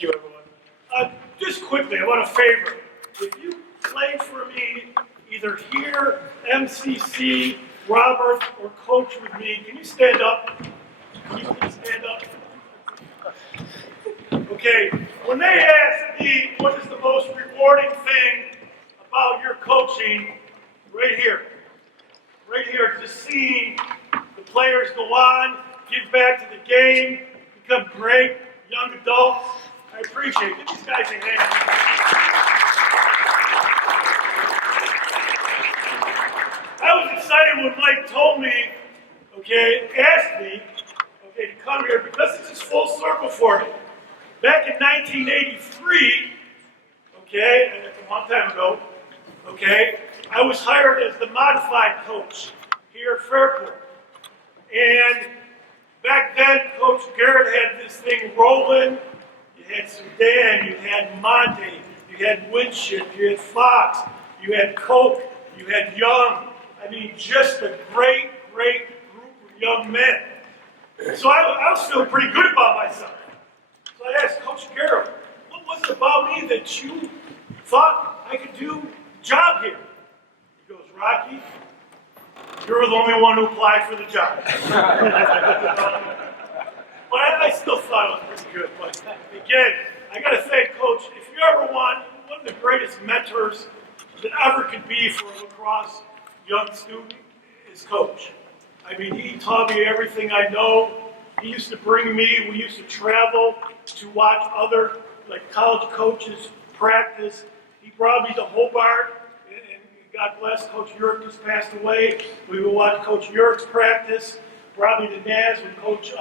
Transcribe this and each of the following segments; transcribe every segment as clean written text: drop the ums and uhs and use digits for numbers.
Thank you, everyone. Just quickly, I want a favor. If you played for me, either here, MCC, Robert, or coach with me, can you stand up? Can you please stand up? Okay, when they ask me what is the most rewarding thing about your coaching, right here, just seeing the players go on, give back to the game, become great young adults, I appreciate it. Give these guys a hand. I was excited when Mike told me, asked me, to come here because this is full circle for me. Back in 1983, that's a long time ago, I was hired as the modified coach here at Fairport. And back then, Coach Garrett had this thing rolling. You had Sudan, you had Monte, you had Winship, you had Fox, you had Coke, you had Young. I mean, just a great group of young men. So I was feeling pretty good about myself. So I asked Coach Garrett, what was it about me that you thought I could do the job here? He goes, Rocky, you're the only one who applied for the job. But I still thought it was pretty good. But again, I got to thank Coach. If you ever want, one of the greatest mentors that ever could be for a lacrosse young student is Coach. I mean, he taught me everything I know. He used to bring me, we used to travel to watch other college coaches practice. He brought me to Hobart, and God bless, Coach Yerk just passed away. We would watch Coach Yerk's practice. Brought me to NAS when Coach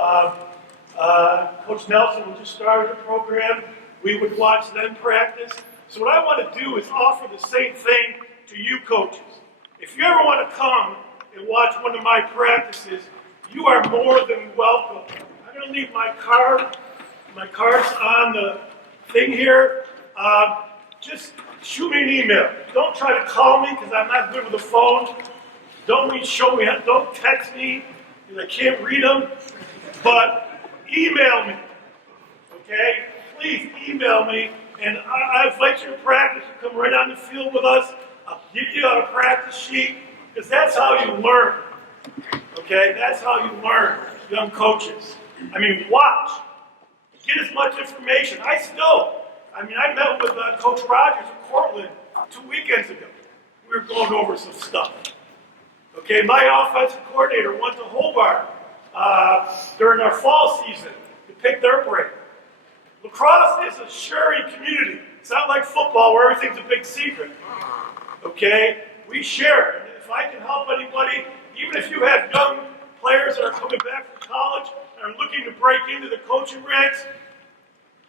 Nelson who just started the program. We would watch them practice. So what I want to do is offer the same thing to you coaches. If you ever want to come and watch one of my practices, you are more than welcome. I'm going to leave my card. My card's on the thing here. Just shoot me an email. Don't try to call me because I'm not good with the phone. Don't text me because I can't read them. But email me. Please email me. And I invite you to practice. You come right on the field with us. I'll give you a practice sheet because that's how you learn. That's how you learn, young coaches. I mean, watch. Get as much information. I met with Coach Rogers in Cortland 2 weekends ago. We were going over some stuff. My offensive coordinator went to Hobart during our fall season to pick their brain. Lacrosse is a sharing community. It's not like football where everything's a big secret. We share. And if I can help anybody, even if you have young players that are coming back from college and are looking to break into the coaching ranks,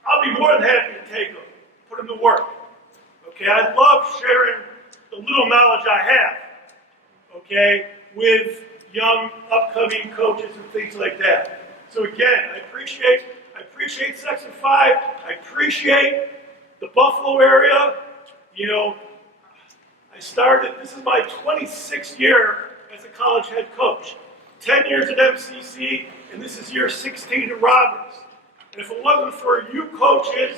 I'll be more than happy to take them, put them to work. I love sharing the little knowledge I have, with young upcoming coaches and things like that. So again, I appreciate Section 5. I appreciate the Buffalo area. This is my 26th year as a college head coach. 10 years at MCC, and this is year 16 at Roberts. And if it wasn't for you coaches,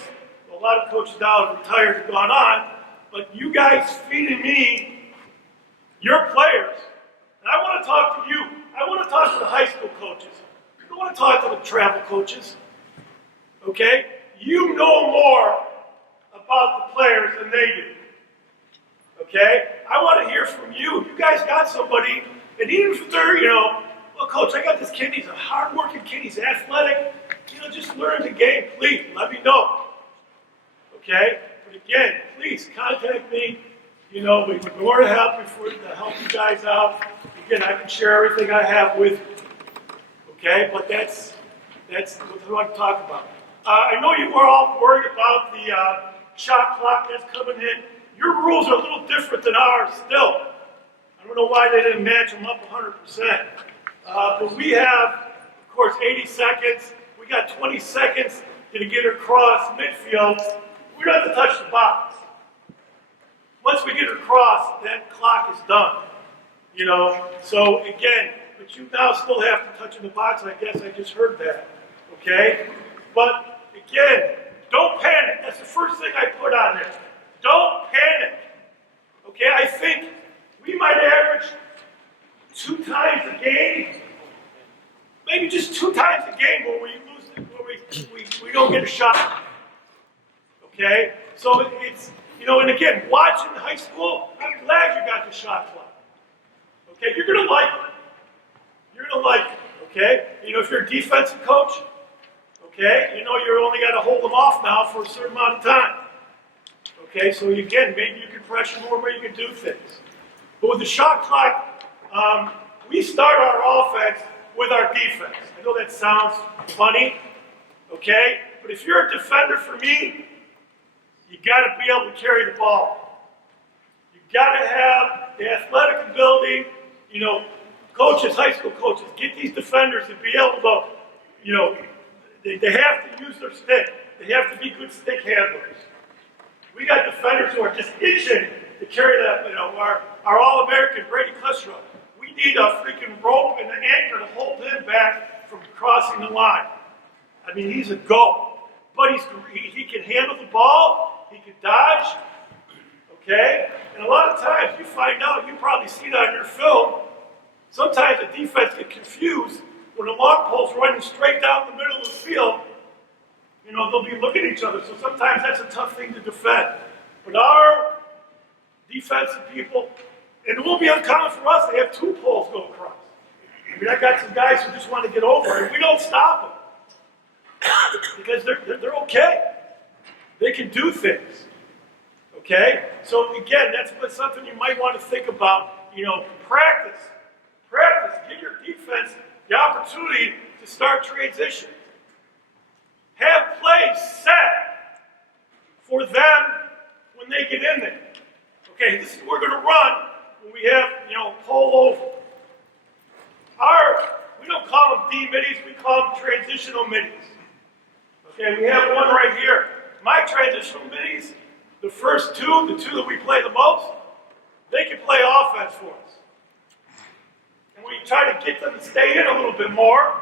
a lot of coaches now have retired and gone on, but you guys feeding me your players. And I want to talk to you. I want to talk to the high school coaches. I want to talk to the travel coaches. You know more about the players than they do. I want to hear from you. You guys got somebody, and even if they're, well, coach, I got this kid. He's a hard-working kid. He's athletic. Just learn the game. Please, let me know. But again, please contact me. We'd be more than happy to help you guys out. Again, I can share everything I have with you. But that's what I want to talk about. I know you are all worried about the shot clock that's coming in. Your rules are a little different than ours still. I don't know why they didn't match them up 100%. But we have, of course, 80 seconds. We got 20 seconds to get across midfield. We don't have to touch the box. Once we get across, that clock is done. So again, but you now still have to touch in the box, and I guess I just heard that. But again, Don't panic. That's the first thing I put on there. Don't panic. Okay, I think we might average 2 times a game, maybe just 2 times a game where we lose, where we don't get a shot. Okay, so it's, and again, watching high school, I'm glad you got the shot clock. Okay, you're gonna like it. You're gonna like it. Okay, if you're a defensive coach, okay, you're only got to hold them off now for a certain amount of time. Okay, so again, maybe you can pressure more, where you can do things. But with the shot clock, we start our offense with our defense. I know that sounds funny, okay? But if you're a defender for me, you got to be able to carry the ball. You got to have the athletic ability. Coaches, high school coaches, get these defenders to be able to, they have to use their stick. They have to be good stick handlers. We got defenders who are just itching to carry that, our All-American Brady Klestra. We need a freaking rope and an anchor to hold him back from crossing the line. I mean, he's a goat. But he can handle the ball, he can dodge, okay? And a lot of times you find out, you probably see that on your film, sometimes the defense gets confused when the long pole's running straight down the middle of the field. They'll be looking at each other, so sometimes that's a tough thing to defend. But our defensive people, and it won't be uncommon for us, they have 2 poles go across. I mean, I got some guys who just want to get over it, and we don't stop them. Because they're okay. They can do things. Okay? So again, that's something you might want to think about. Practice. Practice. Give your defense the opportunity to start transition. Have plays set for them when they get in there. Okay, this is what we're going to run when we have, pole over. We don't call them D-middies, we call them transitional middies. Okay, we have one right here. My transitional middies, the first 2, the 2 that we play the most, they can play offense for us. And we try to get them to stay in a little bit more,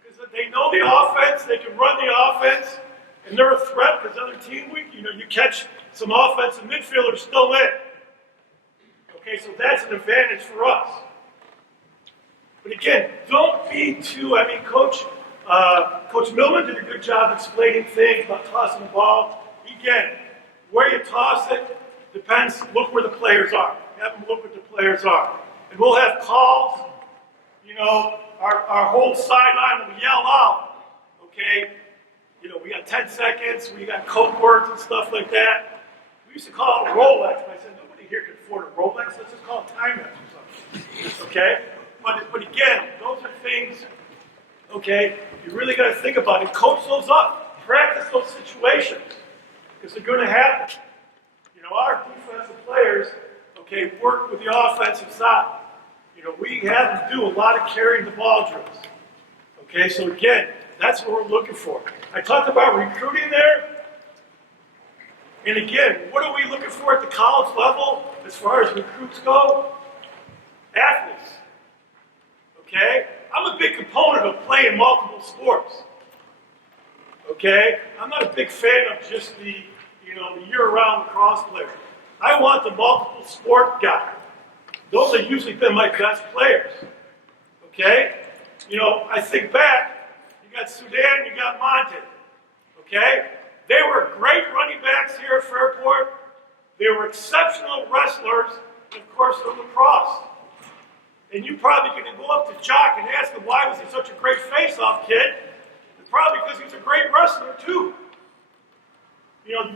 because they know the offense, they can run the offense, and they're a threat because other team, you catch some offensive midfielders still in. Okay, so that's an advantage for us. But again, don't be too, Coach Millman did a good job explaining things about tossing the ball. Again, where you toss it depends, look where the players are. Have them look where the players are. And we'll have calls, our whole sideline will yell out, okay? We got 10 seconds, we got code words and stuff like that. We used to call it a Rolex, but I said, nobody here can afford a Rolex, let's just call it timeouts or something, okay? But again, those are things, okay, you really got to think about it. Coach those up, practice those situations, because they're going to happen. Our defensive players, okay, work with the offensive side. We have them do a lot of carrying the ball drills. Okay, so again, that's what we're looking for. I talked about recruiting there. And again, what are we looking for at the college level as far as recruits go? Athletes. Okay? I'm a big component of playing multiple sports. Okay? I'm not a big fan of just the year-round lacrosse player. I want the multiple sport guy. Those have usually been my best players. Okay? I think back, you got Sudan, you got Monte. Okay? They were great running backs here at Fairport. They were exceptional wrestlers, and of course, they're lacrosse. And you probably can go up to Jock and ask him, why was he such a great face-off kid? It's probably because he was a great wrestler, too.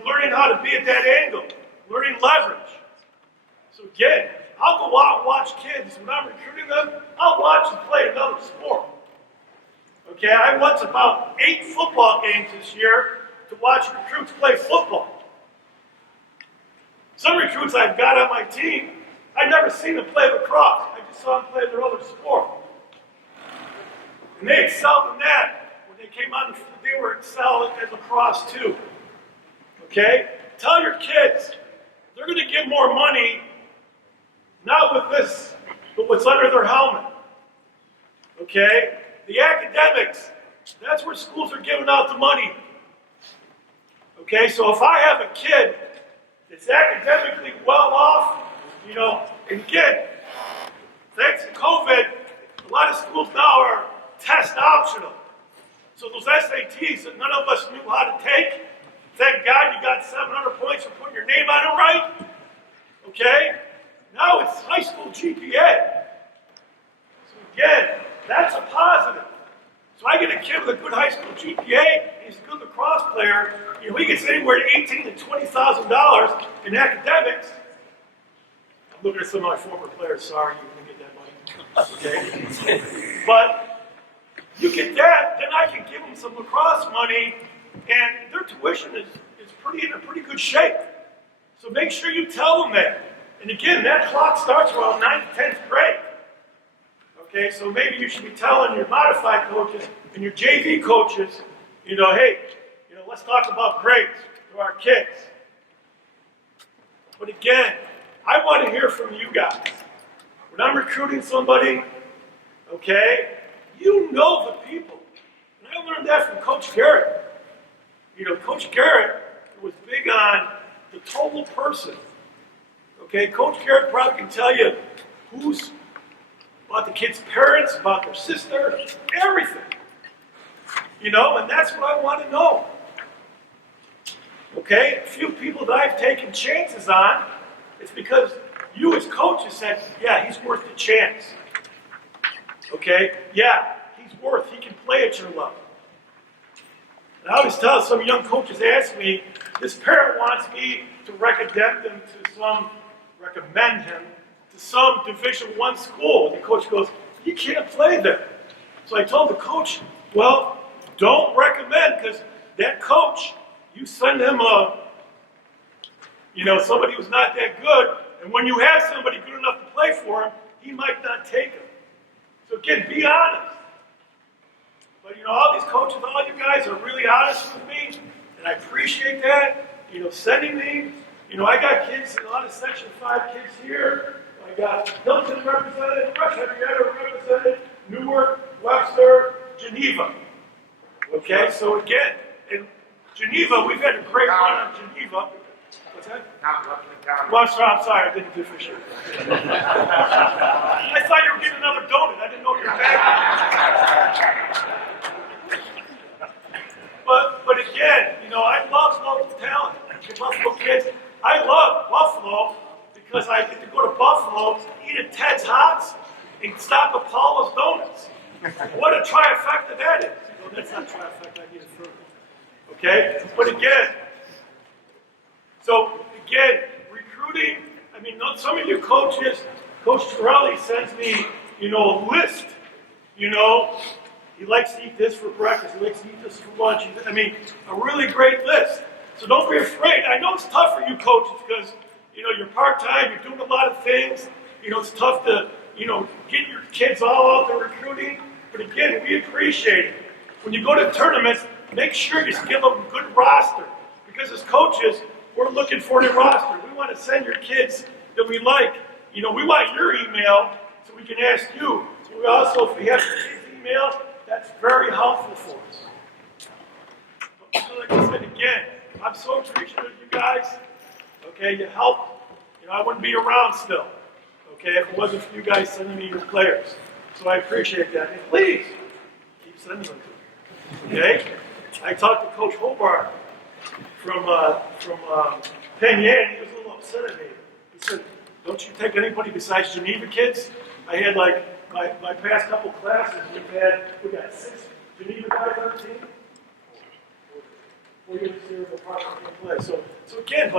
Learning how to be at that angle, learning leverage. So again, I'll go out and watch kids. When I'm recruiting them, I'll watch them play another sport. Okay, I went to about 8 football games this year to watch recruits play football. Some recruits I've got on my team, I've never seen them play lacrosse. I just saw them play their other sport. And they excelled in that. When they came on, they were excelling at lacrosse too. Okay? Tell your kids, they're going to get more money, not with this, but what's under their helmet. Okay? The academics, that's where schools are giving out the money. Okay, so if I have a kid that's academically well off, and again, thanks to COVID, a lot of schools now are test optional. So those SATs that none of us knew how to take, thank God you got 700 points for putting your name on it right. Okay? Now it's high school GPA. So again, that's a positive. So I get a kid with a good high school GPA, he's a good lacrosse player, he gets anywhere to $18,000 to $20,000 in academics. I'm looking at some of my former players, sorry, you didn't get that money. Okay? But you get that, then I can give them some lacrosse money, and their tuition is in a pretty good shape. So make sure you tell them that. And again, that clock starts around 9th, 10th grade. Okay, so maybe you should be telling your modified coaches and your JV coaches, hey, let's talk about grades to our kids. But again, I want to hear from you guys. When I'm recruiting somebody, okay, you know the people. And I learned that from Coach Garrett. Coach Garrett was big on the total person. Okay, Coach Garrett probably can tell you who's about the kid's parents, about their sister, everything. And that's what I want to know. Okay, a few people that I've taken chances on, it's because you as coaches said, yeah, he's worth the chance. Okay, yeah, he can play at your level. And I always tell some young coaches, ask me, this parent wants me to recommend him to some Division I school. And the coach goes, you can't play there. So I told the coach, well, don't recommend, because that coach, you send him somebody who's not that good, and when you have somebody good enough to play for him, he might not take him. So again, be honest. But all these coaches, all you guys are really honest with me, and I appreciate that. Sending me, I got kids, a lot of Section 5 kids here. I got Hilton represented, Rush Henrietta represented, Newark, Webster, Geneva. Okay, so again, in Geneva, we've had a great run on Geneva. What's that? Well, I'm sorry, I didn't differentiate. I thought you were getting another donut. I didn't know you were back. But again, I love local talent. The Buffalo kids. I love Buffalo because I get to go to Buffalo, eat at Ted's Hots, and stop at Paula's Donuts. What a trifecta that is. No, that's not trifecta. I need a further. Okay? But again, recruiting, some of you coaches, Coach Torelli sends me, a list. He likes to eat this for breakfast. He likes to eat this for lunch. A really great list. So don't be afraid. I know it's tough for you coaches because, you're part-time, you're doing a lot of things. It's tough to, get your kids all out there recruiting. But again, we appreciate it. When you go to tournaments, make sure you give them a good roster. Because as coaches, we're looking for the roster. We want to send your kids that we like. We want your email so we can ask you. So we also, if we have your kids' email, that's very helpful for us. But like I said again, I'm so appreciative of you guys. Okay, you help. I wouldn't be around still. Okay, if it wasn't for you guys sending me your players. So I appreciate that. And please, keep sending them to me. Okay? I talked to Coach Hobart from Penn Yan. He was a little upset at me. He said, don't you take anybody besides Geneva kids? I had my past couple classes, we got 6 Geneva guys on the team. 4 years here of approximately play. So again,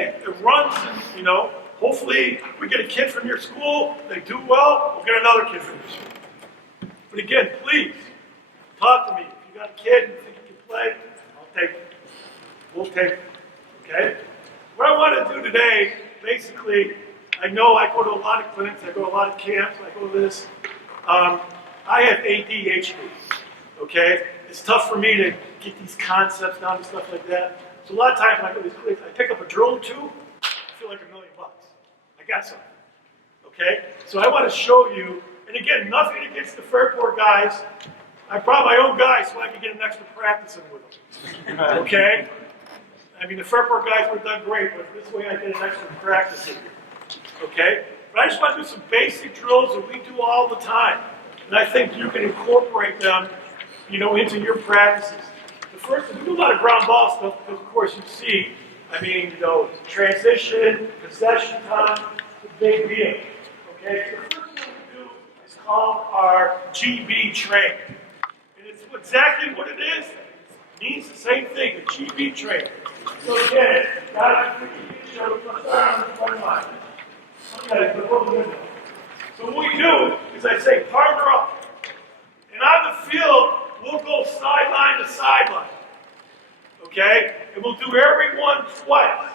it runs, hopefully we get a kid from your school, they do well, we'll get another kid from your school. But again, please, talk to me. If you got a kid and you think you can play, I'll take it. We'll take it. Okay? What I want to do today, basically, I know I go to a lot of clinics, I go to a lot of camps, I go to this. I have ADHD, okay? It's tough for me to get these concepts down and stuff like that. So a lot of times when I go to these clinics, I pick up a drill or two, I feel like $1 million. I got something, okay? So I want to show you, and again, nothing against the Fairport guys. I brought my own guys so I can get an extra practice in with them, okay? I mean, the Fairport guys were done great, but this way I get an extra practice in here. Okay? But I just want to do some basic drills that we do all the time. And I think you can incorporate them, into your practices. The first is we do a lot of ground ball stuff because, of course, you see, transition, possession time, it's a big deal. Okay? So the first thing we do is called our GB train. And it's exactly what it is. It means the same thing, a GB train. So again, guys, let's start on the front line. Okay, so what we do is I say partner up. And on the field, we'll go sideline to sideline. Okay? And we'll do every one twice.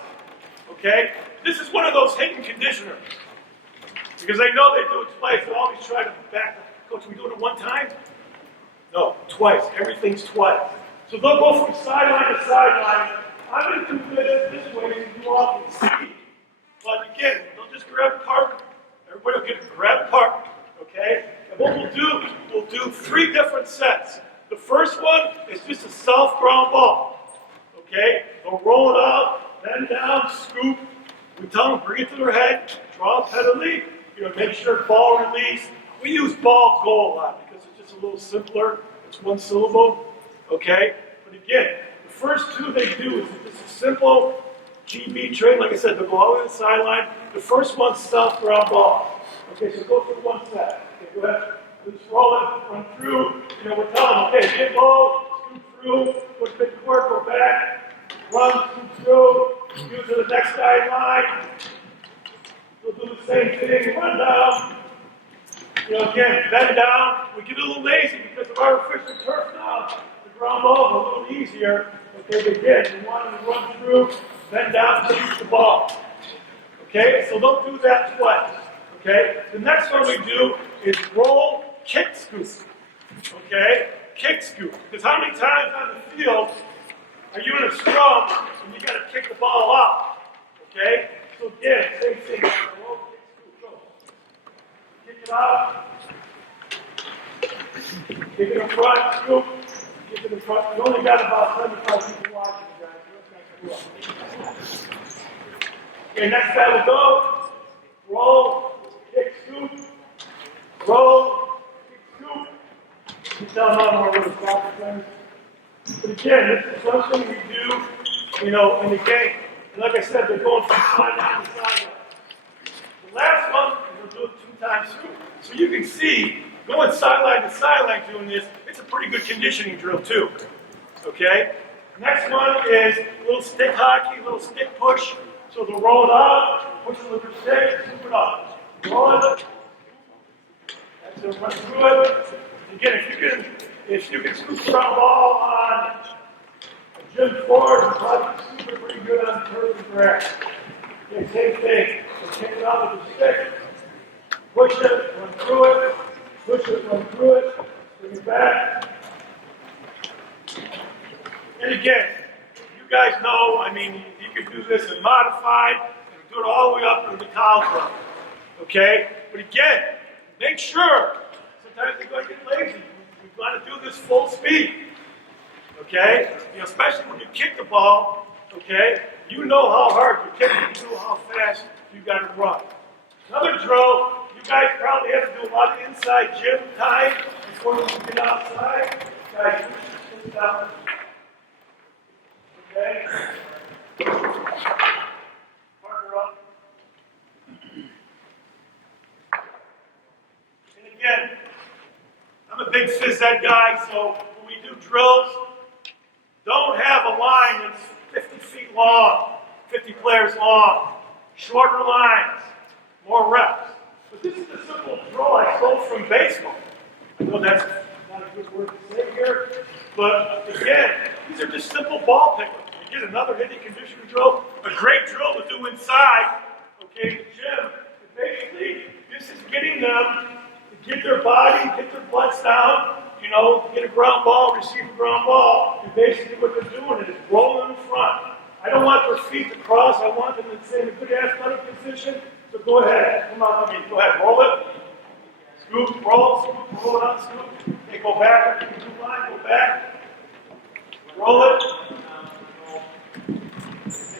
Okay? This is one of those hidden conditioners. Because I know they do it twice. They always try to back up. Coach, we do it one time? No, twice. Everything's twice. So they'll go from sideline to sideline. I'm going to do this way so you all can see. But again, they'll just grab a partner. Everybody will grab a partner. Okay? And what we'll do 3 different sets. The first one is just a self-ground ball. Okay? They'll roll it out, bend down, scoop. We tell them bring it to their head, draw a penalty, make sure ball release. We use ball goal a lot because it's just a little simpler. It's one syllable. Okay? But again, the first 2 they do is just a simple GB train. Like I said, they'll go all the way to the sideline. The first one's self-ground ball. Okay, so go through one set. Okay, go ahead. Just roll it, run through. We're telling them, okay, get low, scoop through, put the court, go back, run, scoop through, go to the next guideline. We'll do the same thing, run down. Again, bend down. We get a little lazy because of artificial turf now. The ground ball is a little easier. Okay, but again, we want them to run through, bend down, and shoot the ball. Okay, so don't do that twice. Okay, the next one we do is roll, kick, scoop. Okay, kick, scoop. Because how many times on the field are you in a scrum and you got to kick the ball out? Okay, so again, same thing. Roll, kick, scoop, go. Kick it out. Kick it in front, scoop. Kick it in front. You only got about 75 people watching, guys. Okay, next time we'll go. Roll, kick, scoop. Roll, kick, scoop. You tell them more what the soccer is. But again, this is something we do, in the game. And like I said, they're going from sideline to sideline. The last one, we'll do it 2 times through. So you can see, going sideline to sideline doing this, it's a pretty good conditioning drill too. Okay? Next one is a little stick hockey, a little stick push. So they'll roll it out, push it with their stick, scoop it up. Roll it. That's it, run through it. Again, if you can scoop the round ball on a gym floor, you probably scoop it pretty good on turf and grass. Okay, same thing. So take it out with the stick, push it, run through it, push it, run through it, bring it back. And again, you guys know, you can do this in modified, and do it all the way up to the college level. Okay? But again, make sure, sometimes you're going to get lazy. You want to do this full speed. Okay? Especially when you kick the ball, okay? You know how hard you're kicking, you know how fast you got to run. Another drill, you guys probably have to do a lot of inside gym time before you get outside. Guys, push down. Okay? Partner up. And again, I'm a big phys ed guy, so when we do drills, don't have a line that's 50 feet long, 50 players long. Shorter lines, more reps. But this is the simple drill I stole from baseball. I know that's not a good word to say here, but again, these are just simple ball pickups. You get another hitting conditioning drill, a great drill to do inside, okay, in the gym. And basically, this is getting them to get their body, get their butts down, get a ground ball, receive a ground ball. And basically what they're doing is rolling in front. I don't want their feet to cross. I want them to stay in a good athletic position. So go ahead. Come on, let me. Go ahead. Roll it. Scoop, roll, scoop, roll it up, scoop. Okay, go back. Line, go back. Roll it.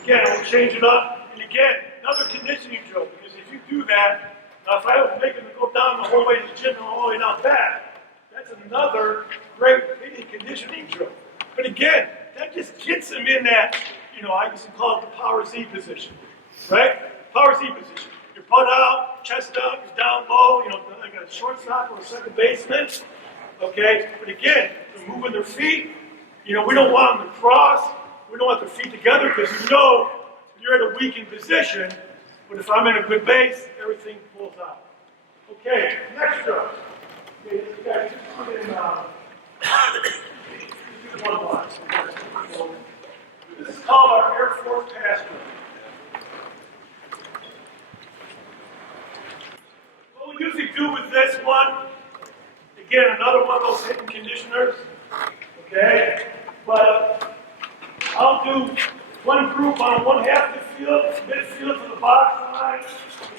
Again, we'll change it up. And again, another conditioning drill, because if you do that, now if I was making them go down the whole way to the gym and all the way down back, that's another great hitting conditioning drill. But again, that just gets them in that, I guess you call it the power Z position, right? Power Z position. Your butt out, chest up, you're down low, like a shortstop or a second baseman, okay? But again, they're moving their feet. We don't want them to cross. We don't want their feet together because you're at a weakened position. But if I'm in a good base, everything pulls out. Okay, next drill. Okay, this guy just put in one line. This is called our Air Force pass drill. What we usually do with this one, again, another one of those hitting conditioners, okay? But I'll do one group on one half of the field, midfield to the box line,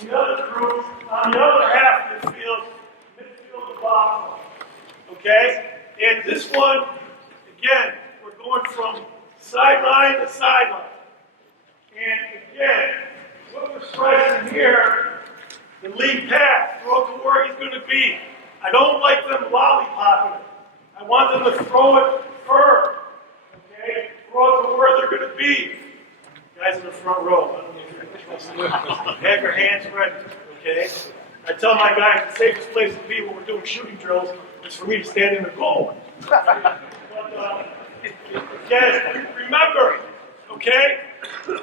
and the other group on the other half of the field, midfield to the box line, okay? And this one, again, we're going from sideline to sideline. And again, what we're stressing here, the lead pass, throw it to where he's going to be. I don't like them lollipopping it. I want them to throw it firm. Okay? Throw it to where they're going to be. Guys in the front row, I don't know if you're have your hands ready. Okay? I tell my guys the safest place to be when we're doing shooting drills is for me to stand in the goal. But again, remember, okay?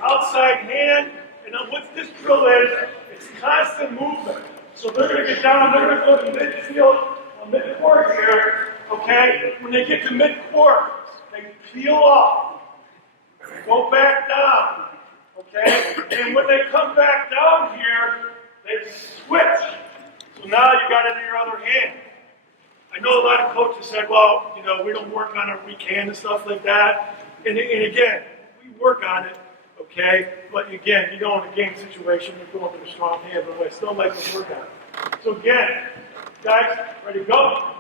Outside hand, and what this drill is, it's constant movement. So they're going to get down, they're going to go to midfield, mid-court here, okay? When they get to mid-court, they peel off, go back down, okay? And when they come back down here, they switch. So now you got it in your other hand. I know a lot of coaches said, well, we don't work on our weak hand and stuff like that. And again, we work on it, okay? But again, you go in a game situation, you're going with a strong hand, but I still like to work on it. So again, guys, ready to go?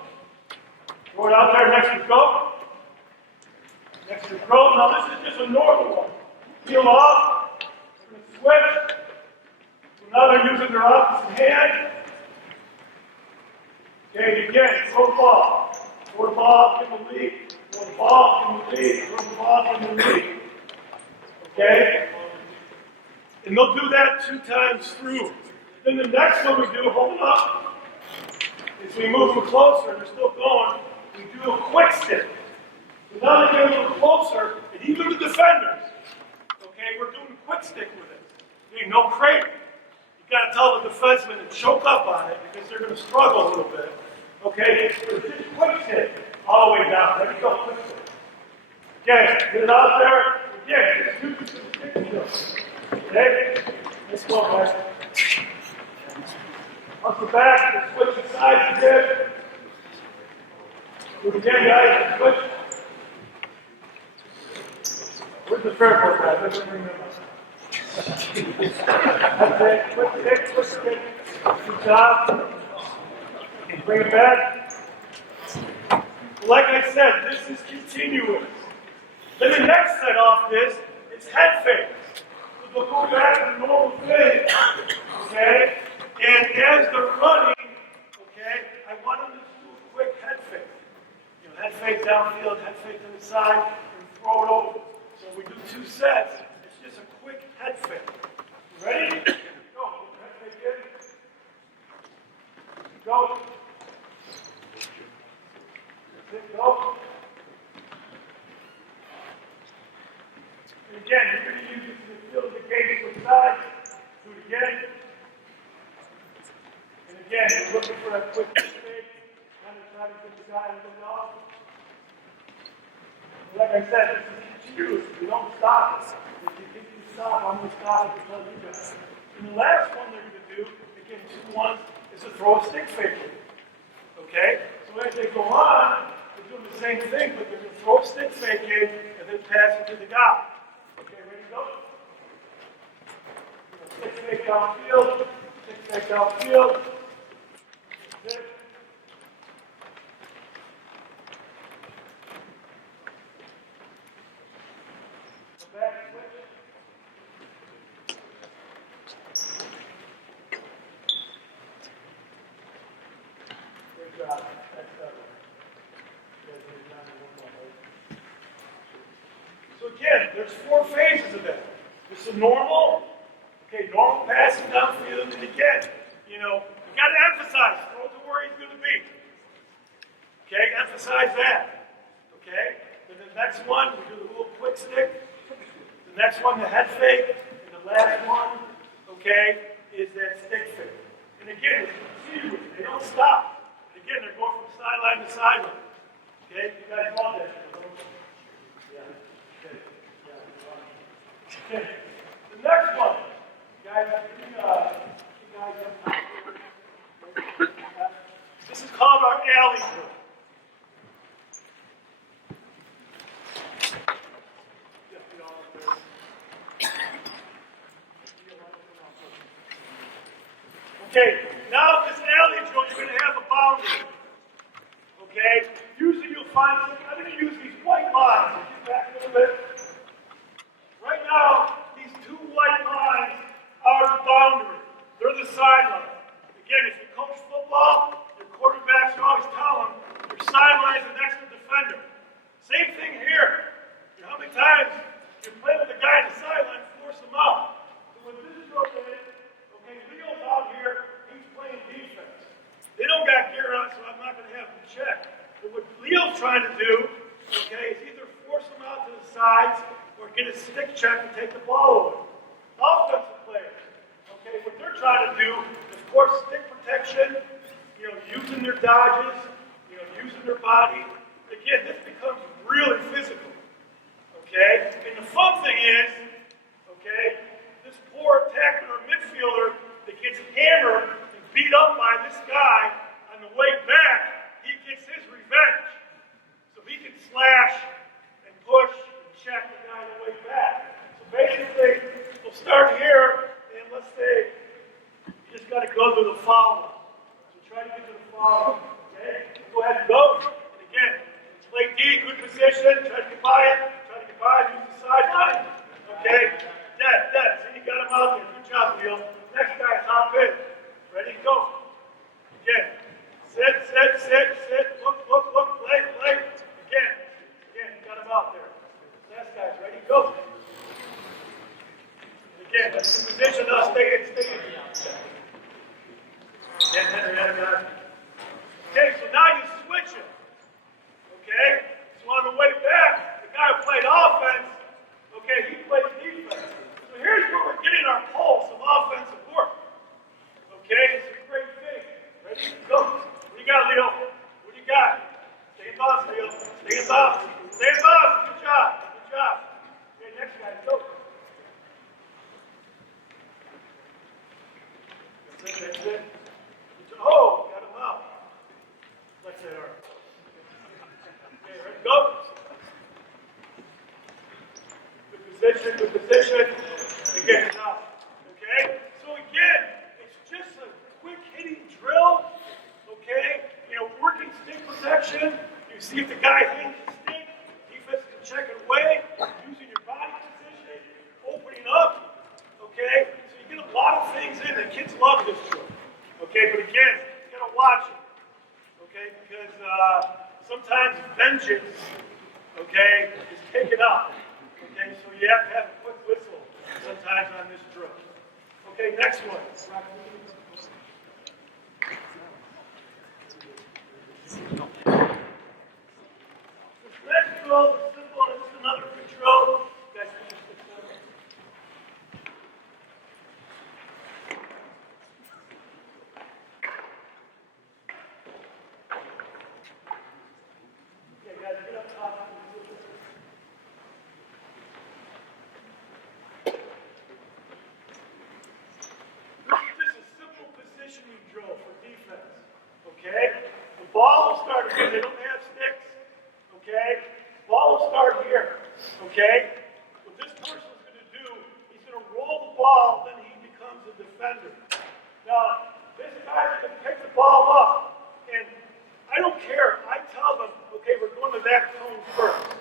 Throw it out there, next to go. Next to go. Now this is just a normal one. Peel off, we're going to switch. So now they're using their opposite hand. Okay, again, throw the ball. Throw the ball, give them the lead. Throw the ball, give them the lead. Throw the ball, give them the lead. Okay? And they'll do that 2 times through. Then the next one we do, hold up, is we move them closer, and they're still going. We do a quick stick. So now they get a little closer, and even the defenders, okay, we're doing a quick stick with it. Okay, no cradle. You got to tell the defenseman to choke up on it because they're going to struggle a little bit. Okay, so just quick stick all the way down. There you go, quick stick. Okay, get it out there. Again, just do the stick drill. Okay, let's go, guys. Off the back, we'll switch the sides again. Do it again, guys. Switch. Where's the fairboard, guys? Let's bring them up. That's it. Quick stick. Good job. Bring it back. Like I said, this is continuous. Then the next set off this is head fake. So they'll go back to the normal thing. Okay? And as they're running, okay, I want them to do a quick head fake. Head fake downfield, head fake to the side, and throw it over. So we do 2 sets. It's just a quick head fake. You ready? Go. Head fake in. Go. Go. And again, you're going to use it to fill the gauge with sides. Do it again. And again, you're looking for that quick fake. Trying to get the guy a little off. Like I said, this is continuous. You don't stop it. If you think you stop, I'm going to stop it because you guys. And the last one they're going to do, again, 2 ones, is to throw a stick fake. Okay? So as they go on, they're doing the same thing, but they're going to throw a stick fake in and then pass it to the guy. Okay, ready to go? Stick fake downfield, stick fake downfield. That's it. Back switch. So again, there's 4 phases of that. There's the normal, okay, normal passing downfield, and again, you got to emphasize, throw to where he's going to be. Okay, emphasize that. Okay, then the next one, we do the little quick stick. The next one, the head fake, and the last one, okay, is that stick fake. And again, they don't stop. And again, they're going from sideline to sideline. Okay, you guys love that. Yeah. Okay. Yeah. Okay. The next one, guys, this is called our alley drill. Okay, now this alley drill, you're going to have a boundary. Okay, usually you'll find, I'm going to use these white lines. Get back a little bit. Right now, these 2 white lines are the boundary. They're the sideline. Again, if you coach football, your quarterbacks, you always tell them, your sideline is the next defender. Same thing here. How many times you play with a guy on the sideline, force him out? So when this is okay, Leo's out here, he's playing defense. They don't got gear on, so I'm not going to have them check. But what Leo's trying to do, okay, is either force him out to the sides or get a stick check and take the ball away. Offensive players, okay, what they're trying to do is, of course, stick protection, using their dodges, using their body. Again, this becomes really physical, okay? And the fun thing is, okay, this poor attacker or midfielder that gets hammered and beat up by this guy on the way back, he gets his revenge. So he can slash and push and check the guy on the way back. So basically, we'll start here, and let's say you just got to go to the foul line. So try to get to the foul line, okay? Go ahead and go. And again, play D, good position, try to get by it, use the sideline, okay? Dead. See, you got him out there. Good job, Leo. Next guy, hop in. Ready, go. Again. Sit. Look, play. Again, you got him out there. Last guy's ready, go. And again, that's the position. Now, stay in. Again, Henry, got it. Okay, so now you switch it. Okay? So on the way back, the guy who played offense, okay, he plays defense. So here's where we're getting our pulse of offensive work. Okay, it's a great thing. Ready? Go. What do you got, Leo? What do you got? Stay in bounds, Leo. Stay in bounds. Good job. Okay, next guy, go. That's it. Oh, got him out. Flex that arm. Okay, ready? Go. Good position. Again, okay? So again, it's just a quick hitting drill, okay? Working stick protection. You see if the guy hangs the stick, defense can check it away, using your body position, opening up, okay? So you get a lot of things in. The kids love this drill, okay? But again, you gotta watch it, okay? Because sometimes vengeance, okay, is taken up. Okay, so you have to have a quick whistle sometimes on this drill. Okay, next one. This next drill is simple, and this is another control. You guys finish this one. Okay, guys, get up top. Drill for defense, okay? The ball will start here. They don't have sticks, okay? Ball will start here, okay? What this person's going to do, he's going to roll the ball, then he becomes a defender. Now, this guy's going to pick the ball up, and I don't care. I tell them, okay, we're going to that cone first,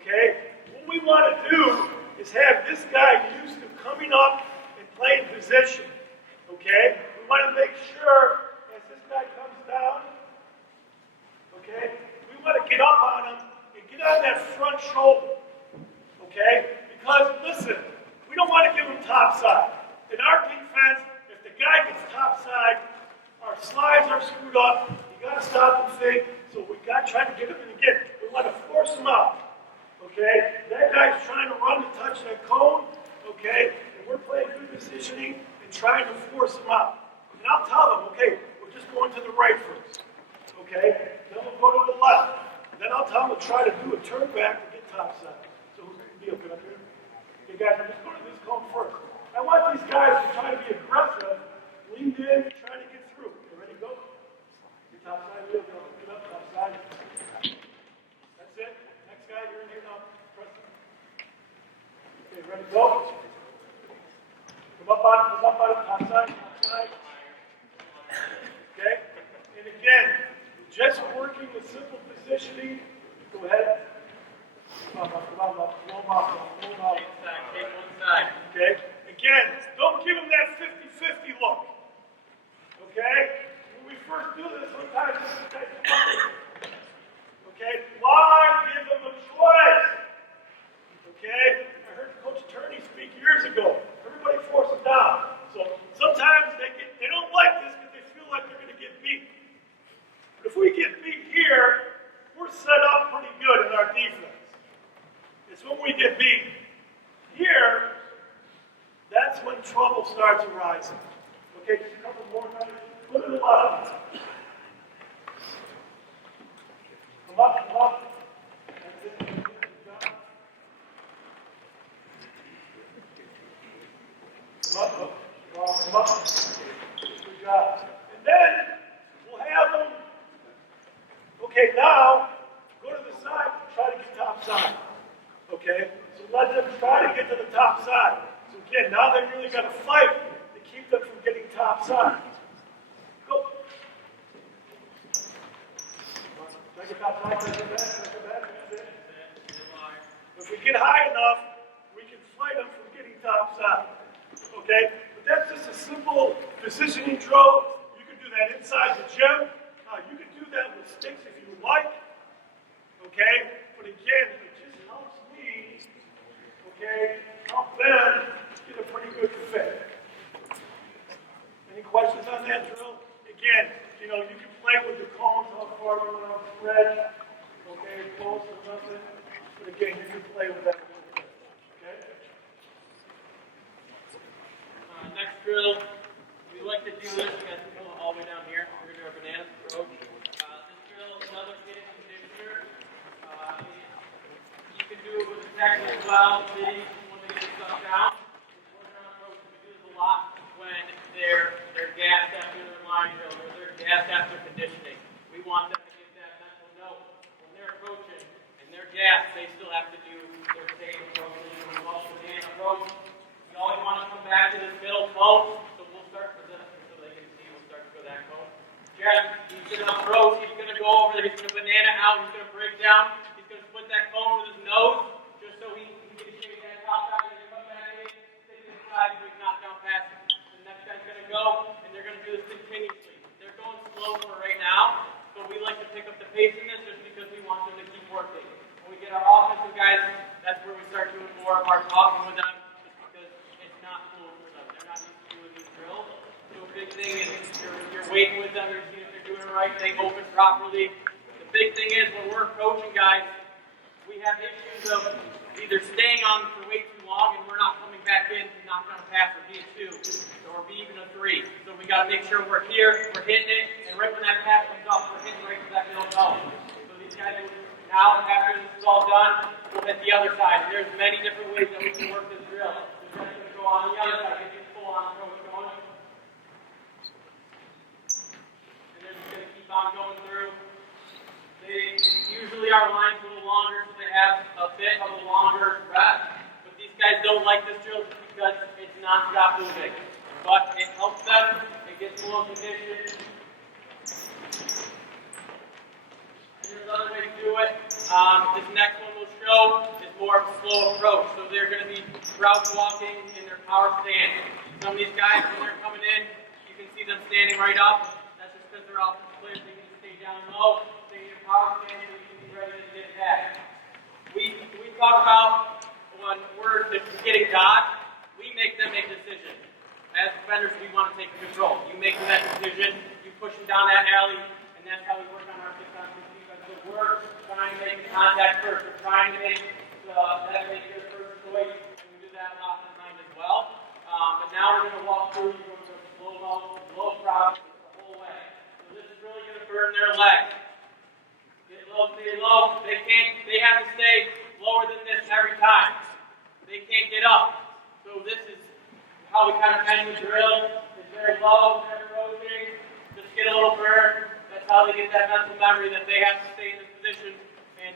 okay? What we want to do is have this guy used to coming up and playing position, okay? We want to make sure as this guy comes down, okay, we want to get up on him and get on that front shoulder, Okay? Because, listen, we don't want to give them topside. In our defense, if the guy gets topside, our slides are screwed up. You got to stop and think. So we got to try to get him in again. We want to force him out. Okay? That guy's trying to run to touch that cone. Okay? And we're playing good positioning and trying to force him out. And I'll tell them, okay, we're just going to the right first. Okay? Then we'll go to the left. Then I'll tell them to try to do a turn back to get topside. So who's going to be up here? Okay, guys, I'm just going to this cone first. I want these guys to try to be aggressive, lean in, try to get through. You ready to go? Get topside, get up, topside. That's it. Next guy, you're in here now. Press it. Okay, ready to go? Come up on it, topside. Okay? And again, just working the simple positioning. Go ahead. Come on, blow them out. Take one side. Okay? Again, don't give them that 50-50 look. Okay? When we first do this, sometimes this is kind of funny. Okay? Why give them a choice? Okay? I heard Coach Turney speak years ago. Everybody forces down. So sometimes they don't like this because they feel like they're going to get beat. But if we get beat here, we're set up pretty good in our defense. It's when we get beat here, that's when trouble starts arising. Okay, just a couple more minutes. Put it left. Come up. That's it. Good job. Come up. Good job. And then we'll have them. Okay, now go to the side and try to get top side. Okay? So let them try to get to the top side. So again, now they really got to fight to keep them from getting top side. Go. Take it top side, take it back. That's it. If we get high enough, we can fight them from getting top side. Okay? But that's just a simple positioning drill. You can do that inside the gym. You can do that with sticks if you like. Okay? But again, it just helps me, okay, help them get a pretty good fit. Any questions on that drill? Again, you can play with the cones, how far you want to spread, okay, close or nothing. But again, you can play with that a little bit, okay? Next drill, we like to do this. You guys can go all the way down here. We're going to do our banana approach. This drill is another fitting conditioner. You can do it with exactly as well. Sitting when they get stuff down. We do this a lot when they're gassed after their line drill or they're gassed after conditioning. We want them to get that mental note. When they're approaching and they're gassed, they still have to do their same approach. We call it the banana approach. We always want to come back to this middle cone. So we'll start for this so they can see. We'll start for that cone. Jeff, he's going to approach. He's going to go over there. He's going to banana out. He's going to break down. He's going to split that cone with his nose just so he can shake that top side. He's going to come back in, take this side, so he can knock down past him. The next guy's going to go, and they're going to do this continuously. They're going slow for right now, so we like to pick up the pace in this just because we want them to keep working. When we get our offensive guys, that's where we start doing more of our talking with them just because it's not cool for them. They're not used to doing these drills. So a big thing is you're waiting with them, you're seeing if they're doing the right thing, open properly. The big thing is when we're coaching guys, we have issues of either staying on for way too long and we're not coming back in to knock down a pass or be a 2 or be even a 3. So we got to make sure we're here, we're hitting it, and right when that pass comes off, we're hitting right to that middle cone. So these guys, now after this is all done, we'll hit the other side. There's many different ways that we can work this drill. We're going to go on the other side, get you full on approach going. And they're just going to keep on going through. Usually our line's a little longer, so they have a bit of a longer rest. But these guys don't like this drill just because it's non-stop moving. But it helps them, it gets them in condition. And there's other ways to do it. This next one we'll show is more of a slow approach. So they're going to be crouch walking in their power stand. Some of these guys, when they're coming in, you can see them standing right up. That's just because they're offensive players. They can stay down low. They need a power stand so you can be ready to get back. We talk about when we're getting dodged, we make them make a decision. As defenders, we want to take control. You make that decision, you push them down that alley, and that's how we work on our 6-on-6 defense. So we're trying to make contact first. We're trying to make that make their first choice, and we do that a lot of the time as well. But now we're going to walk through, we're going to slow crowd the whole way. So this is really going to burn their legs. Get low, stay low. They have to stay lower than this every time. They can't get up. So this is how we kind of end the drill. It's very low, they're approaching, just get a little burn. That's how they get that mental memory that they have to stay in this position. And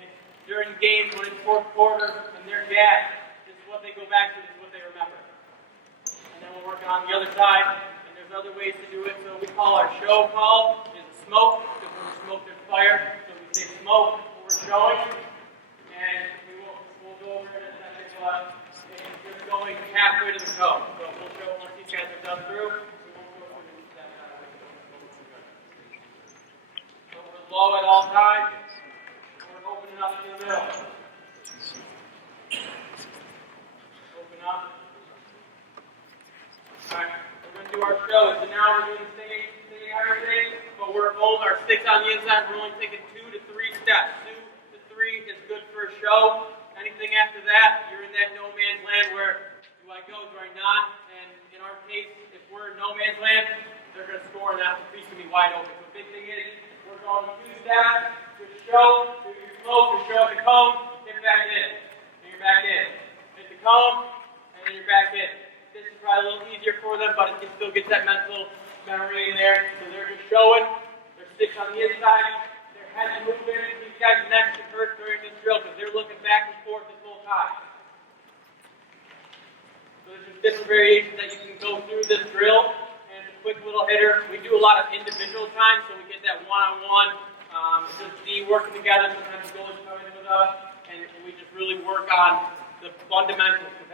during games when it's fourth quarter and they're gassed, this is what they go back to, this is what they remember. And then we're working on the other side, and there's other ways to do it. So we call our show call is smoke, because when we smoke there's fire. So we say smoke when we're showing, and we'll go over it in a second, but it's just going halfway to the code. So we'll show once these guys are done through. We won't go through that way. So we're low at all times. We're opening up in the middle. Open up. Alright, we're going to do our show. So now we're doing singing everything, but we're holding our sticks on the inside. We're only taking 2 to 3 steps. 2 to 3 is good for a show. Anything after that, you're in that no man's land where do I go, do I not? And in our case, if we're in no man's land, they're going to score and that the crease can be wide open. So the big thing is, we're going 2 steps, to the show, to your smoke, to show at the cone, hit back in. And you're back in. Hit the cone, and then you're back in. This is probably a little easier for them, but it still gets that mental memory in there. So they're just showing, their sticks on the inside, their heads moving. These guys' necks should hurt during this drill because they're looking back and forth this whole time. So there's just different variations that you can go through this drill. And a quick little hitter. We do a lot of individual time, so we get that one-on-one. Just be working together. Sometimes the goalies come in with us, and we just really work on the fundamentals because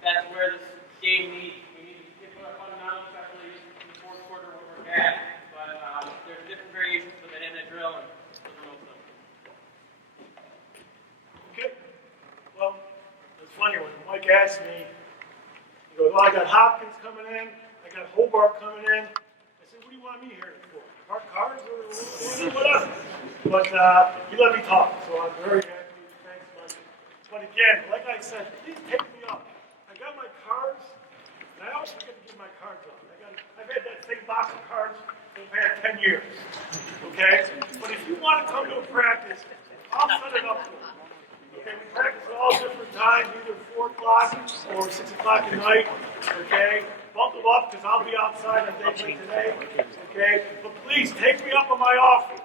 that's where this game needs. We need to get our fundamentals, especially in the fourth quarter where we're at. But there's different variations for that in the drill, and those are most of them. Okay. Well, it's funny when Mike asked me, he goes, well, I got Hopkins coming in, I got Hobart coming in. I said, what do you want me here for? Park cars or whatever? But he let me talk, so I'm very happy. Thanks, Mike. But again, like I said, please take me up. I got my cards, and I always forget to give my cards up. I've had that same box of cards for the past 10 years. Okay? But if you want to come to a practice, I'll set it up for you. Okay, we practice at all different times, either 4 o'clock or 6 o'clock at night. Okay? Buckle up because I'll be outside on days like today. Okay? But please, take me up on my offer.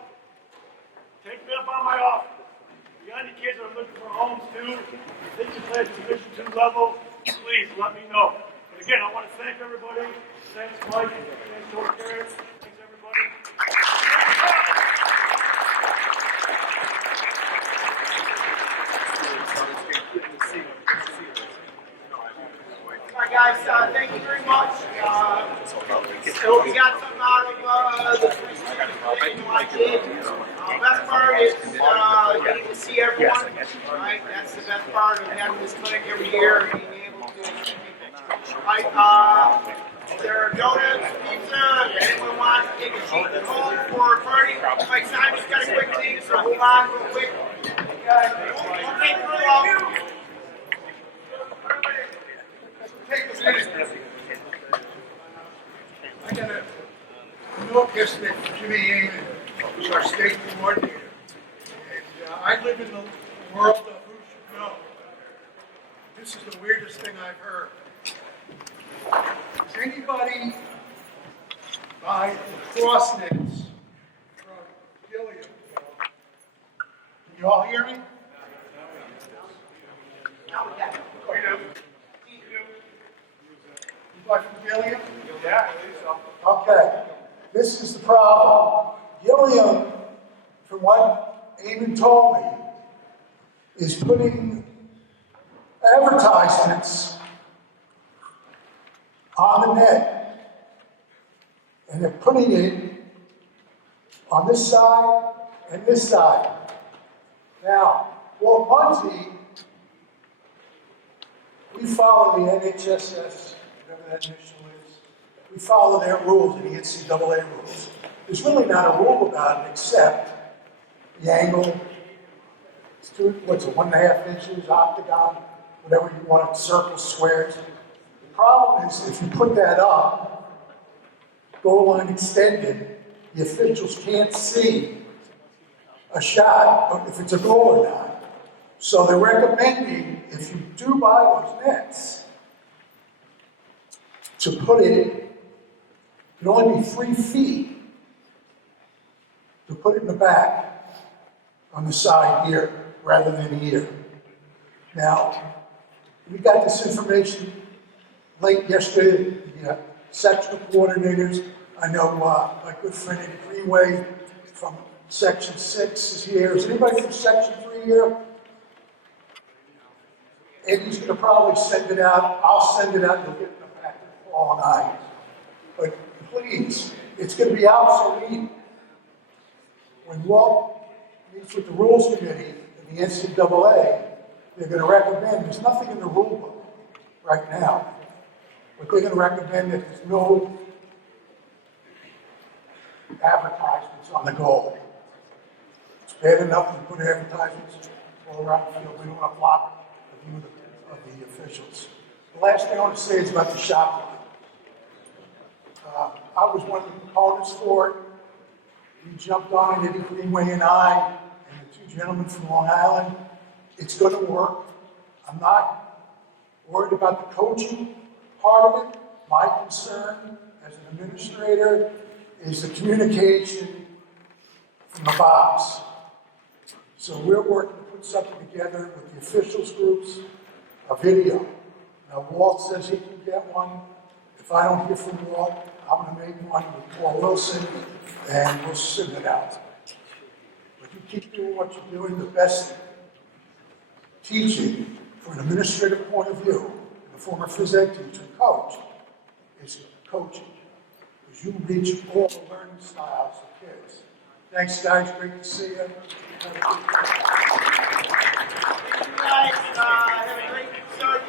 Take me up on my offer. If you got any kids that are looking for homes too, think you play at Division II level, please let me know. But again, I want to thank everybody. Thanks, Mike. Thanks, George. Thanks, everybody. All right, guys, thank you very much. So we got something out of the free speech I did. Best part is getting to see everyone. Right, that's the best part of having this clinic every year and being able to see people. Right, there are donuts, pizza. If anyone wants to take a seat home for a party, like Simon's got a quick thing, so hold on real quick. Don't take too long. Take a minute. I got a notice that Jimmy Amon, who's our state coordinator, and I live in the world of who should know. This is the weirdest thing I've heard. Does anybody buy the cross nets from Gilliam? Can you all hear me? You buy from Gilliam? Yeah, I think so. Okay, this is the problem. Gilliam, from what Eamon told me, is putting advertisements on the net. And they're putting it on this side and this side. Now, Walt Munsey We follow the NHSS, whatever that initial is. We follow their rules, the NCAA rules. There's really not a rule about it except the angle. It's what's it, 1.5 inches, octagon, whatever you want it, circles, squares. The problem is if you put that up, goal line extended, the officials can't see a shot, if it's a goal or not. So they're recommending, if you do buy those nets, to put it can only be 3 feet to put it in the back on the side here rather than here. Now, we got this information late yesterday, the sectional coordinators. I know my good friend Eddie Greenway from Section 6 is here. Is anybody from Section 3 here? Eddie's going to probably send it out. I'll send it out. You'll get it in the back of Paul and I. But please, it's going to be obsolete. When Walt meets with the Rules Committee and the NCAA, they're going to recommend, there's nothing in the rule book right now, but they're going to recommend that there's no advertisements on the goal. It's bad enough to put advertisements all around the field. We don't want to block the view of the officials. The last thing I want to say is about the shot clock. I was one of the proponents for it. We jumped on it, Eddie Greenway and I, and the 2 gentlemen from Long Island. It's going to work. I'm not worried about the coaching part of it. My concern as an administrator is the communication from the box. So we're working to put something together with the officials groups, a video. Now Walt says he can get one. If I don't hear from Walt, I'm going to make one with Paul Wilson, and we'll send it out. But you keep doing what you're doing. The best teaching, from an administrative point of view, and a former phys ed teacher and coach, is coaching. Because you reach all the learning styles of kids. Thanks, guys. Great to see you. Thank you guys. Have a great start.